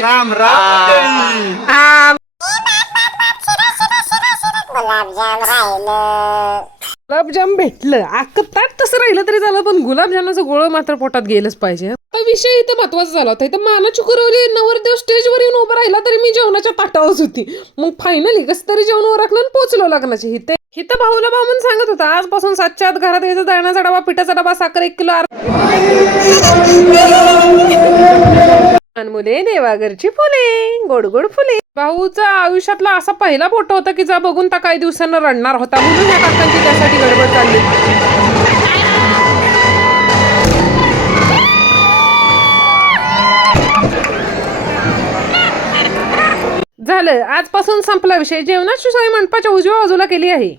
राम राम. गुलाबजाम भेटलं अख्खं ताट तसं राहिलं तरी झालं, पण गुलाबजामाचं गोळं मात्र पोटात गेलंच पाहिजे. आता विषय इथं महत्वाचा झाला होता. इथं मानाची कुरवली नवरदेव स्टेजवर येऊन उभा राहिला तरी मी जेवणाच्या ताटावरच होती. मग फायनली कसं तरी जेवण ओरखलं आणि पोचलो लग्नाची. हिथं भाऊला बामण सांगत होता आजपासून 7च्या आत घरात यायचं, दळण्याचा डबा, पिठाचा डबा, साखर 1 किलो मुले देवाघरची फुले, गोड गोड फुले. भाऊचा आयुष्यातला असा पहिला फोटो होता की जा बघून त्या काही दिवसांना रडणार होता, म्हणून ह्या काकांची त्यासाठी गडबड चालली. झालं, आजपासून संपला विषय. जेवणाची सोय मंडपाच्या उजव्या बाजूला केली आहे.